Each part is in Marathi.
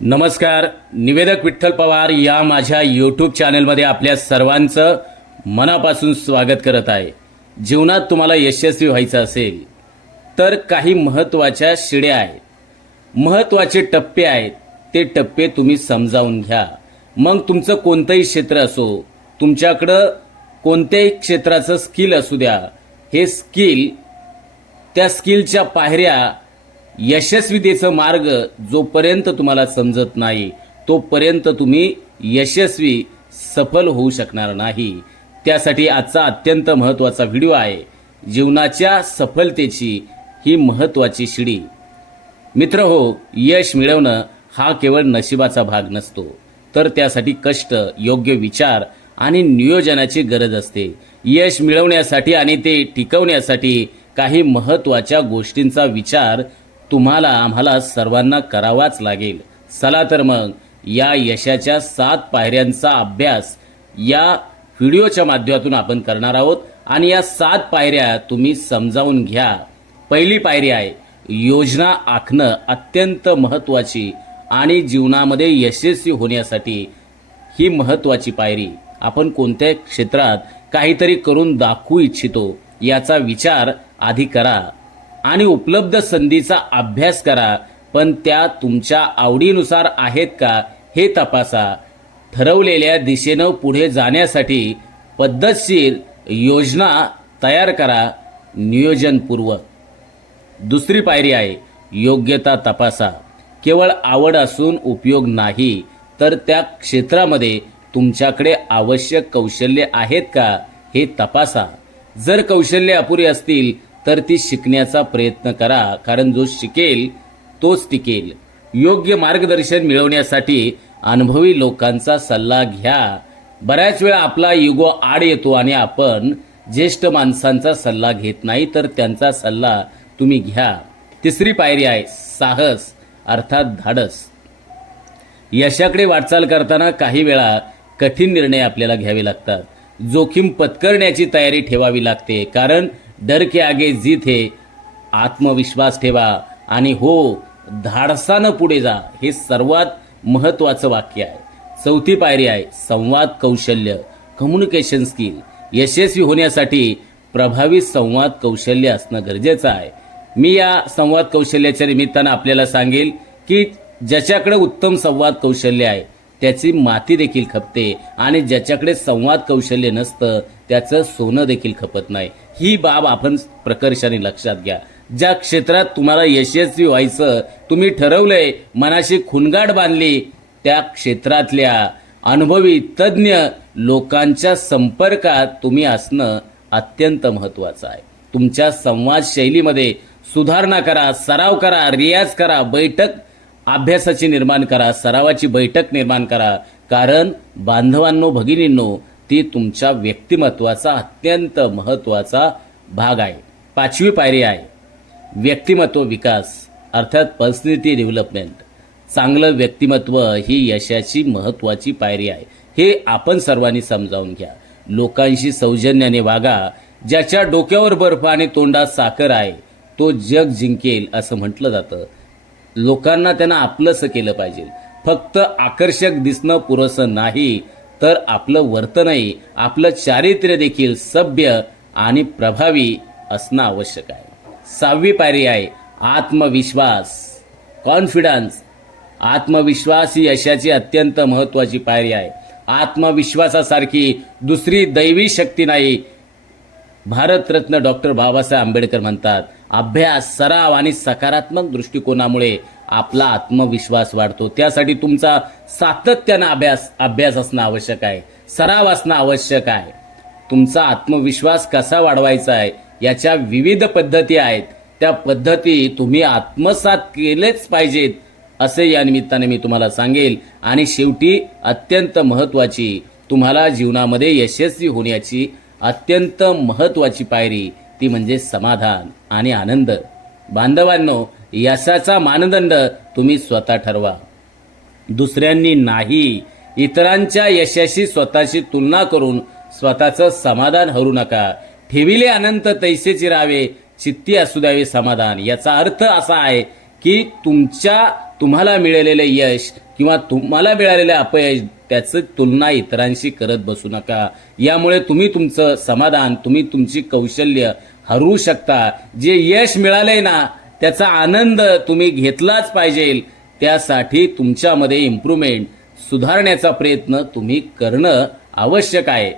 नमस्कार निवेदक विठ्ठल पवार या माझ्या यूट्यूब चॅनलमध्ये आपल्या सर्वांचं मनापासून स्वागत करत आहे. जीवनात तुम्हाला यशस्वी व्हायचं असेल तर काही महत्त्वाच्या शिड्या आहेत. महत्त्वाचे टप्पे आहेत ते टप्पे तुम्ही समजावून घ्या. मग तुमचं कोणतंही क्षेत्र असो तुमच्याकडं कोणत्याही क्षेत्राचं स्किल असू द्या हे स्किल त्या स्किलच्या पायऱ्या यशस्वीतेचं मार्ग जोपर्यंत तुम्हाला समजत नाही तोपर्यंत तुम्ही यशस्वी सफल होऊ शकणार नाही. त्यासाठी आजचा अत्यंत महत्त्वाचा व्हिडिओ आहे. जीवनाच्या सफलतेची ही महत्त्वाची शिडी. मित्र हो यश मिळवणं हा केवळ नशिबाचा भाग नसतो. तर त्यासाठी कष्ट योग्य विचार आणि नियोजनाची गरज असते. यश मिळवण्यासाठी आणि ते टिकवण्यासाठी काही महत्त्वाच्या गोष्टींचा विचार तुम्हाला आम्हाला सर्वांना करावाच लागेल. चला तर मग या यशाच्या सात पायऱ्यांचा अभ्यास या व्हिडिओच्या माध्यमातून आपण करणार आहोत आणि या सात पायऱ्या तुम्ही समजावून घ्या. पहिली पायरी आहे योजना आखणं अत्यंत महत्त्वाची आणि जीवनामध्ये यशस्वी होण्यासाठी ही महत्त्वाची पायरी. आपण कोणत्या क्षेत्रात काहीतरी करून दाखवू इच्छितो याचा विचार आधी करा. आणि उपलब्ध संधीचा अभ्यास करा पण त्या तुमच्या आवडीनुसार आहेत का हे तपासा. ठरवलेल्या दिशेनं पुढे जाण्यासाठी पद्धतशीर योजना तयार करा नियोजनपूर्वक. दुसरी पायरी आहे योग्यता तपासा. केवळ आवड असून उपयोग नाही तर त्या क्षेत्रामध्ये तुमच्याकडे आवश्यक कौशल्य आहेत का हे तपासा. जर कौशल्य अपुरी असतील तर ती शिकण्याचा प्रयत्न करा कारण जो शिकेल तोच टिकेल. योग्य मार्गदर्शन मिळवण्यासाठी अनुभवी लोकांचा सल्ला घ्या. बऱ्याच वेळा आपला युगो आड येतो आणि आपण ज्येष्ठ माणसांचा सल्ला घेत नाही तर त्यांचा सल्ला तुम्ही घ्या. तिसरी पायरी आहे साहस अर्थात धाडस. यशाकडे वाटचाल करताना काही वेळा कठीण निर्णय आपल्याला घ्यावे लागतात. जोखीम पत्करण्याची तयारी ठेवावी लागते कारण डर के आगे जीत हे. आत्मविश्वास ठेवा आणि हो धाडसानं पुढे जा. हे सर्वात महत्त्वाचं वाक्य आहे. चौथी पायरी आहे संवाद कौशल्य. कम्युनिकेशन स्किल यशस्वी होण्यासाठी प्रभावी संवाद कौशल्य असणं गरजेचं आहे. मी या संवाद कौशल्याच्या निमित्तानं आपल्याला सांगेल की ज्याच्याकडे उत्तम संवाद कौशल्य आहे त्याची माती देखील खपते आणि ज्याच्याकडे संवाद कौशल्य नसतं त्याचं सोनं देखील खपत नाही. ही बाब आपण प्रकर्षाने लक्षात घ्या. ज्या क्षेत्रात तुम्हाला यशस्वी व्हायचं तुम्ही ठरवलंय मनाशी खुणगाड बांधली त्या क्षेत्रातल्या अनुभवी तज्ज्ञ लोकांच्या संपर्कात तुम्ही असणं अत्यंत महत्वाचं आहे. तुमच्या संवाद शैलीमध्ये सुधारणा करा सराव करा रियाज करा बैठक अभ्यासाची निर्माण करा सरावाची बैठक निर्माण करा. कारण बांधवांनो भगिनींनो ती तुमच्या व्यक्तिमत्वाचा अत्यंत महत्त्वाचा भाग आहे. पाचवी पायरी आहे व्यक्तिमत्व विकास अर्थात पर्सनॅलिटी डेव्हलपमेंट चांगलं व्यक्तिमत्व ही यशाची महत्वाची पायरी आहे. हे आपण सर्वांनी समजावून घ्या. लोकांशी सौजन्याने वागा. ज्याच्या डोक्यावर बर्फ आणि तोंडात साखर आहे तो जग जिंकेल असं म्हटलं जातं. लोकांना त्यांना आपलंसं केलं पाहिजे. फक्त आकर्षक दिसणं पुरसं नाही तर आपलं वर्तनही आपलं चारित्र्य देखील सभ्य आणि प्रभावी असणं आवश्यक आहे. सहावी पायरी आहे आत्मविश्वास. कॉन्फिडन्स आत्मविश्वास ही यशाची अत्यंत महत्वाची पायरी आहे. आत्मविश्वासासारखी दुसरी दैवी शक्ती नाही. भारतरत्न डॉक्टर बाबासाहेब आंबेडकर म्हणतात अभ्यास सराव आणि सकारात्मक दृष्टिकोनामुळे आपला आत्मविश्वास वाढतो. त्यासाठी तुमचा सातत्यानं अभ्यास अभ्यास असणं आवश्यक आहे. सराव असणं आवश्यक आहे. तुमचा आत्मविश्वास कसा वाढवायचा आहे याच्या विविध पद्धती आहेत. त्या पद्धती तुम्ही आत्मसात केलेच पाहिजेत असे या निमित्ताने मी तुम्हाला सांगेल. आणि शेवटी अत्यंत महत्वाची तुम्हाला जीवनामध्ये यशस्वी होण्याची अत्यंत महत्वाची पायरी ती म्हणजे समाधान आणि आनंद. बांधवांनो यशाचा मानदंड तुम्ही स्वतः ठरवा. दुसऱ्यांनी नाही इतरांच्या यशाशी स्वतःशी तुलना करून स्वतःचं समाधान हरू नका. ठेविले अनंत तैसेची राहावे चित्ती असू द्यावे समाधान. याचा अर्थ असा आहे की तुमच्या तुम्हाला मिळालेले यश किंवा तुम्हाला मिळालेले अपयश त्याचं तुलना इतरांशी करत बसू नका. यामुळे तुम्ही तुमचं समाधान तुम्ही तुमची कौशल्य हरवू शकता. जे यश मिळालंय ना त्याचा आनंद तुम्ही घेतलाच पाहिजे. त्यासाठी तुमच्यामध्ये इम्प्रूव्हमेंट सुधारण्याचा प्रयत्न तुम्ही करणं आवश्यक आहे.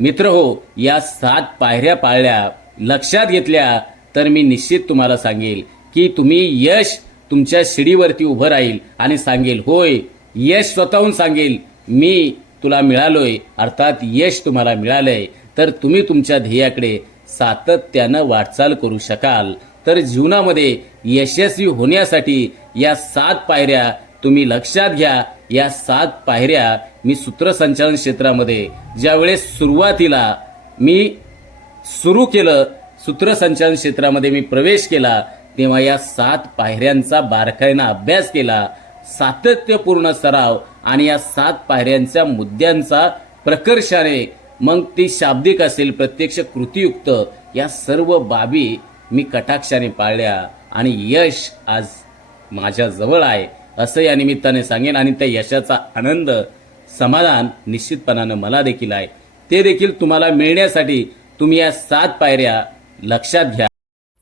मित्र हो या सात पायऱ्या पाळल्या लक्षात घेतल्या तर मी निश्चित तुम्हाला सांगेल की तुम्ही यश तुमच्या शिडीवरती उभं राहील आणि सांगेल होय यश स्वतःहून सांगेल मी तुला मिळालोय अर्थात यश तुम्हाला मिळालंय. तर तुम्ही तुमच्या ध्येयाकडे सातत्यानं वाटचाल करू शकाल. तर जीवनामध्ये यशस्वी होण्यासाठी या सात पायऱ्या तुम्ही लक्षात घ्या. या सात पायऱ्या मी सूत्रसंचालन क्षेत्रामध्ये ज्यावेळेस सुरुवातीला मी सुरू केलं सूत्रसंचालन क्षेत्रामध्ये मी प्रवेश केला तेव्हा या सात पायऱ्यांचा बारकाईनं अभ्यास केला. सातत्यपूर्ण सराव आणि या सात पायऱ्यांच्या मुद्द्यांचा प्रकर्षाने मग ती शाब्दिक असेल प्रत्यक्ष कृतीयुक्त या सर्व बाबी मी कटाक्षाने पाळल्या आणि यश आज माझ्याजवळ आहे असं या निमित्ताने सांगेन आणि त्या यशाचा आनंद समाधान निश्चितपणानं मला देखील आहे. ते देखील तुम्हाला मिळण्यासाठी तुम्ही या सात पायऱ्या लक्षात घ्या.